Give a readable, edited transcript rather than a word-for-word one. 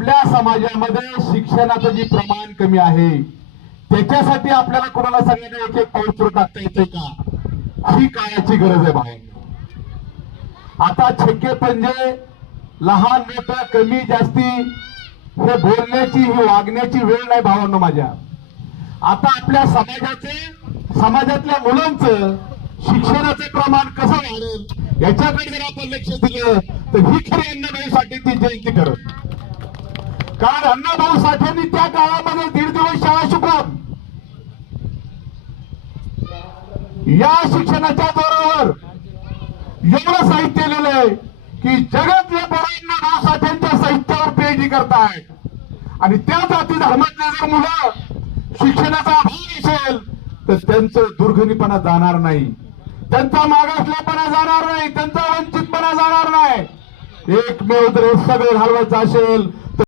आपल्या समाजामध्ये शिक्षणाचं जे प्रमाण कमी आहे त्याच्यासाठी आपल्याला कोणाला सगळ्यांना एक एक पाऊल पुढे टाकता येते का, ही काळाची गरज आहे भावांनो. आता छक्के पंजे, लहान मोठा कमी जास्ती हे बोलण्याची ही वागण्याची वेळ नाही भावांनो माझ्या. आता आपल्या समाजातल्या मुलांचं शिक्षणाचं प्रमाण कसं वाढेल याच्याकडे जर आपण लक्ष दिलं तर ही खरी अण्णाभाऊ साठेंची जयंती करत. कारण अण्णाभाऊ साठेंनी त्या काळामध्ये 1.5 दिवस शाळा शिकवून या शिक्षणाच्या जोरावर एवढं साहित्य लिहिलंय की जगातल्या पोरांना भाऊ साठेंच्या साहित्यावर पीएचडी करतायत. आणि त्या जाती धर्मातले जर मुलं शिक्षणाचा अभाव असेल तर त्यांचं दुर्गणीपणा जाणार नाही, त्यांचा मागासलेपणा जाणार नाही, त्यांचा वंचितपणा जाणार नाही. एकमेव जर हे सगळं घालवायचं असेल